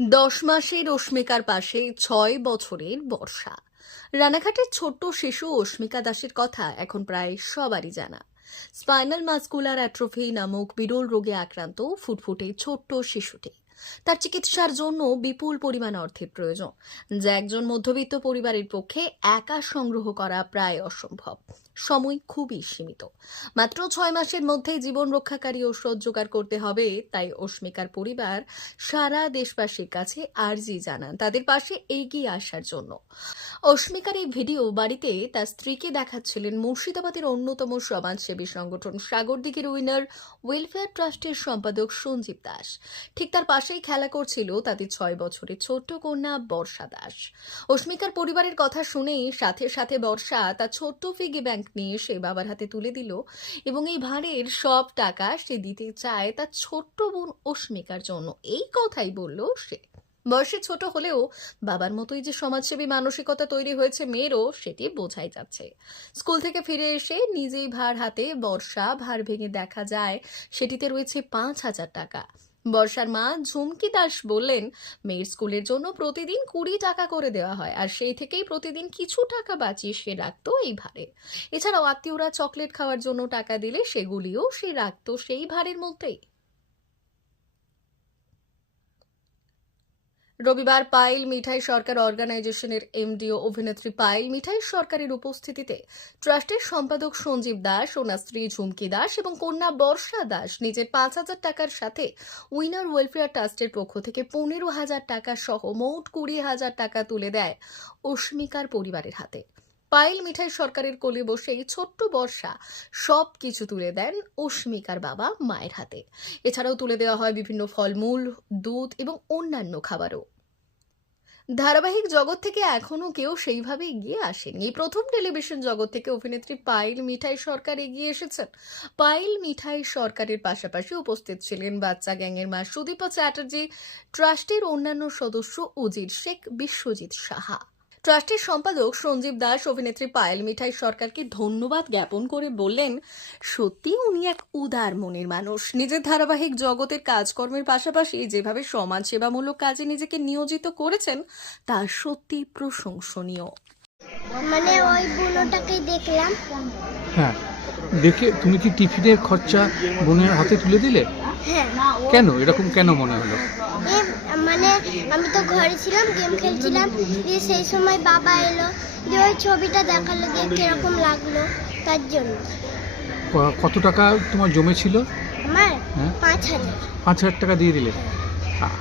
10 মাসের অস্মিকার পাশে 6 বছরের বর্ষা। রানাঘাটের ছোট্ট শিশু অস্মিকা দাসের কথা এখন প্রায় সবারই জানা। স্পাইনাল মাসকুলার অ্যাট্রফি নামক বিরল রোগে আক্রান্ত ফুটফুটে ছোট্ট শিশুটি। তার চিকিৎসার জন্য বিপুল পরিমাণ অর্থের প্রয়োজন, যা একজন মধ্যবিত্ত পরিবারের পক্ষে একা সংগ্রহ করা প্রায় অসম্ভব। সময় খুবই সীমিত, মাত্র 6 মাসের মধ্যেই জীবন রক্ষাকারী ঔষধ জোগাড় করতে হবে। তাই অস্মিকার পরিবার সারা দেশবাসীর কাছে আর্জি জানান তাদের পাশে এগিয়ে আসার জন্য। অস্মিকার এই ভিডিও বাড়িতে তার স্ত্রীকে দেখাচ্ছিলেন মুর্শিদাবাদের অন্যতম সমাজসেবী সংগঠন সাগরদিঘির উইনার ওয়েলফেয়ার ট্রাস্টের সম্পাদক সঞ্জীব দাস। ঠিক তার পাশেই খেলা করছিল তাদের 6 বছরের ছোট্ট কন্যা বর্ষা দাস। অস্মিকার পরিবারের কথা শুনেই সাথে সাথে বর্ষা তার ছোট্ট পিগি ব্যাংক নিয়ে সে বাবার হাতে তুলে দিল এবং এই ভাঁড়ের সব টাকা সে দিতে চায় তার ছোট্ট বোন অস্মিকার জন্য। এই কথাই বলল সে। বয়সে ছোট হলেও বাবার মতোই যে সমাজসেবী মানসিকতা তৈরি হয়েছে মেয়েরও, সেটি বোঝাই যাচ্ছে। স্কুল থেকে ফিরে এসে নিজেই ভার হাতে বর্ষা ভার ভেঙে দেখা যায় সেটিতে রয়েছে 5,000 টাকা। বর্ষার মা ঝুমকি দাস বললেন, মেয়ের স্কুলের জন্য প্রতিদিন 20 টাকা করে দেওয়া হয়, আর সেই থেকেই প্রতিদিন কিছু টাকা বাঁচিয়ে সে রাখতো এই ভারে। এছাড়াও আত্মীয়রা চকলেট খাওয়ার জন্য টাকা দিলে সেগুলিও সে রাখতো সেই ভারের মধ্যেই। রবিবার পায়েল মিঠাই সরকার অর্গানাইজেশনের এমডিও অভিনেত্রী পায়েল মিঠাই সরকারের উপস্থিতিতে ট্রাস্টের সম্পাদক সঞ্জীব দাস, ওনার স্ত্রী ঝুমকি দাস এবং কন্যা বর্ষা দাস নিজের 5,000 টাকার সাথে উইনার ওয়েলফেয়ার ট্রাস্টের পক্ষ থেকে 15,000 টাকা সহ মোট 20,000 টাকা তুলে দেয় অস্মিকার পরিবারের হাতে। পায়েল মিঠাই সরকারের কোলে বসেই ছোট্ট বর্ষা সব কিছু তুলে দেন অস্মিকার বাবা মায়ের হাতে। এছাড়াও তুলে দেওয়া হয় বিভিন্ন ফলমূল, দুধ এবং অন্যান্য খাবারও। ধারাবাহিক জগৎ থেকে এখনো কেউ সেইভাবে এগিয়ে আসেনি। এই প্রথম টেলিভিশন জগৎ থেকে অভিনেত্রী পায়েল মিঠাই সরকার এগিয়ে এসেছেন। পায়েল মিঠাই সরকারের পাশাপাশি উপস্থিত ছিলেন বাচ্চা গ্যাংয়ের মা সুদীপা চ্যাটার্জি, ট্রাস্টের অন্যান্য সদস্য উজির শেখ, বিশ্বজিৎ সাহা। ট্রাস্টের সম্পাদক সঞ্জীব দাস অভিনেত্রী পায়েল মিঠাই সরকারকে ধন্যবাদ জ্ঞাপন করে বললেন, সত্যি উনি এক উদার মনের মানুষ। নিজের ধারাবাহিক জগতের কাজকর্মের পাশাপাশি যেভাবে সমাজসেবামূলক কাজে নিজেকে নিয়োজিত করেছেন তা সত্যি প্রশংসনীয়। মানে ওই বুনোটাকে দেখলাম। হ্যাঁ, দেখে তুমি কি টিফিনের খরচা বোনের হাতে তুলে দিলে? হ্যাঁ, কেন এরকম কেন মনে হলো? এ মানে আমি তো ঘরে ছিলাম, গেম খেলছিলাম, দিয়ে সেই সময় বাবা এলো, দিয়ে ওই ছবিটা দেখালো, দিয়ে কিরকম লাগলো তার জন্য। কত টাকা তোমার জমেছিল? আমার হ্যাঁ, 5,000। 5,000 টাকা দিয়ে দিলে।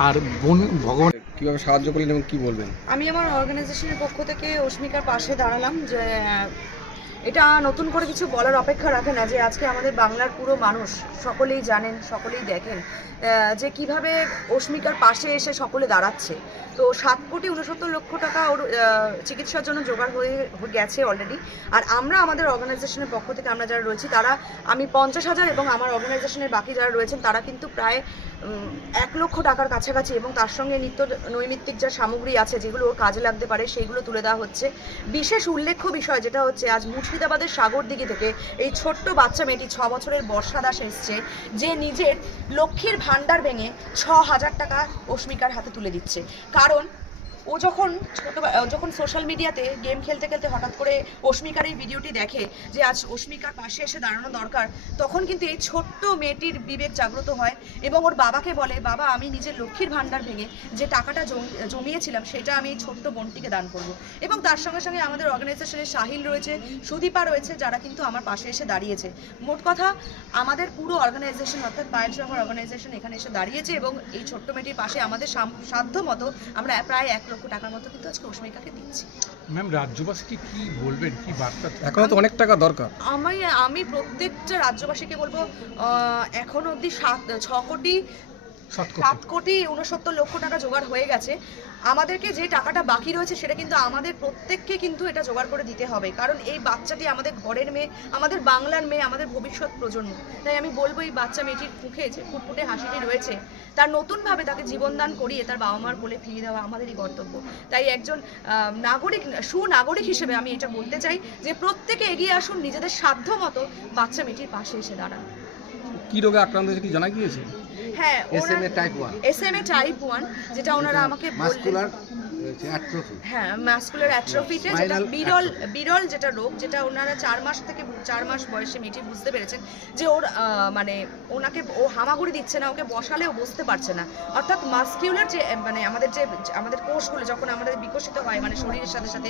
আর বোন ভগবান কিভাবে সাহায্য করলেন এবং কি বলবেন? আমি আমার অর্গানাইজেশনের পক্ষ থেকে অস্মিকার পাশে দাঁড়ালাম। যে এটা নতুন করে কিছু বলার অপেক্ষা রাখে না, যে আজকে আমাদের বাংলার পুরো মানুষ সকলেই জানেন, সকলেই দেখেন যে কিভাবে অস্মিকার পাশে এসে সকলে দাঁড়াচ্ছে। তো 7,69,00,000 টাকা ওর চিকিৎসার জন্য জোগাড় হয়ে গেছে অলরেডি। আর আমরা আমাদের অর্গানাইজেশনের পক্ষ থেকে আমরা যারা রয়েছি তারা, আমি 50,000 এবং আমার অর্গানাইজেশনের বাকি যারা রয়েছেন তারা কিন্তু প্রায় 1,00,000 টাকার কাছাকাছি, এবং তার সঙ্গে নিত্য নৈমিত্তিক যা সামগ্রী আছে যেগুলো ওর কাজে লাগতে পারে সেইগুলো তুলে দেওয়া হচ্ছে। বিশেষ উল্লেখ্য বিষয় যেটা হচ্ছে, আজ মুর্শিদাবাদের সাগরদিঘি থেকে এই ছোট্ট বাচ্চা মেয়েটি 6 বছরের বর্ষা দাস এসছে, যে নিজের লক্ষ্মীর ভাণ্ডার ভেঙে 6,000 টাকা অস্মিকার হাতে তুলে দিচ্ছে। কারণ ও যখন সোশ্যাল মিডিয়াতে গেম খেলতে খেলতে হঠাৎ করে অস্মিকার এই ভিডিওটি দেখে যে আজ অস্মিকার পাশে এসে দাঁড়ানো দরকার, তখন কিন্তু এই ছোট্ট মেয়েটির বিবেক জাগ্রত হয় এবং ওর বাবাকে বলে, বাবা আমি নিজের লক্ষ্মীর ভাণ্ডার ভেঙে যে টাকাটা জমিয়েছিলাম সেটা আমি এই ছোট্ট বোনটিকে দান করব। এবং তার সঙ্গে সঙ্গে আমাদের অর্গানাইজেশনের সাহিল রয়েছে, সুদীপা রয়েছে, যারা কিন্তু আমার পাশে এসে দাঁড়িয়েছে। মোট কথা আমাদের পুরো অর্গানাইজেশন অর্থাৎ পায়েল সরকার অর্গানাইজেশন এখানে এসে দাঁড়িয়েছে এবং এই ছোট্ট মেয়েটির পাশে আমাদের সাধ্য মতো আমরা প্রায় 1,00,000 টাকার মতো কিন্তু আজকে অস্মিকাকে দিচ্ছি। ম্যাম, রাজ্যবাসীকে কি বলবেন, কি বার্তা? এখনো তো অনেক টাকা দরকার। আমি প্রত্যেকটা রাজ্যবাসীকে বলবো, এখন অবধি 7,69,00,000 টাকা জোগাড় হয়ে গেছে। আমাদেরকে যে টাকাটা বাকি রয়েছে সেটা কিন্তু আমাদের প্রত্যেককে কিন্তু এটা জোগাড় করে দিতে হবে, কারণ এই বাচ্চাটি আমাদের ঘরের মেয়ে, আমাদের বাংলার মেয়ে, আমাদের ভবিষ্যৎ প্রজন্ম। তাই আমি বলবো এই বাচ্চা মেয়েটির মুখে যে ফুটফুটে হাসিটি রয়েছে, তার নতুনভাবে তাকে জীবনদান করিয়ে তার বাবা মার কোলে ফিরিয়ে দেওয়া আমাদেরই কর্তব্য। তাই একজন সুনাগরিক হিসেবে আমি এটা বলতে চাই যে প্রত্যেকে এগিয়ে আসুন, নিজেদের সাধ্য মতো বাচ্চা মেয়েটির পাশে এসে দাঁড়ান। কি রোগে আক্রান্ত হয়েছে কি জানা গিয়েছে? হ্যাঁ SMA type 1 SMA টাইপ 1 যেটা ওনারা আমাকে বললেন মাসকুলার অ্যাট্রফি। হ্যাঁ মাসকুলার অ্যাট্রফিতে যেটা বিরল যেটা রোগ, যেটা ওনারা 4 মাস বয়সে মেয়েটি বুঝতে পেরেছেন যে ওর মানে ওনাকে ও হামাগুড়ি দিচ্ছে না, ওকে বসালেও বসতে পারছে না। অর্থাৎ মাসকিউলার যে মানে আমাদের কোষগুলো যখন আমাদের বিকশিত হয়, মানে শরীরের সাথে সাথে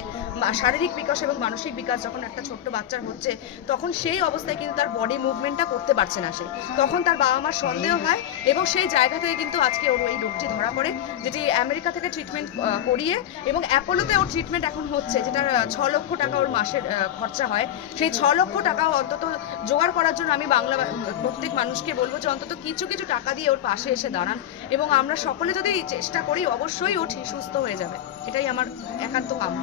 শারীরিক বিকাশ এবং মানসিক বিকাশ যখন একটা ছোট্ট বাচ্চার হচ্ছে, তখন সেই অবস্থায় কিন্তু তার বডি মুভমেন্টটা করতে পারছে না সে। তখন তার বাবা মার সন্দেহ হয় এবং সেই জায়গা থেকে কিন্তু আজকে ওর এই রোগটি ধরা পড়ে, যেটি আমেরিকা থেকে ট্রিটমেন্ট করিয়ে এবং অ্যাপোলোতে ওর ট্রিটমেন্ট এখন হচ্ছে, যেটা 6 লক্ষ টাকা ওর মাসের খরচা হয়। সেই 6 লক্ষ টাকাও অন্তত জোগাড় করার জন্য আমি বাংলা প্রত্যেক মানুষকে বলবো যে অন্তত কিছু টাকা দিয়ে ওর পাশে এসে দাঁড়ান, এবং আমরা সকলে যদি চেষ্টা করি অবশ্যই ও ঠিক সুস্থ হয়ে যাবে। এটাই আমার একান্ত কাম্য।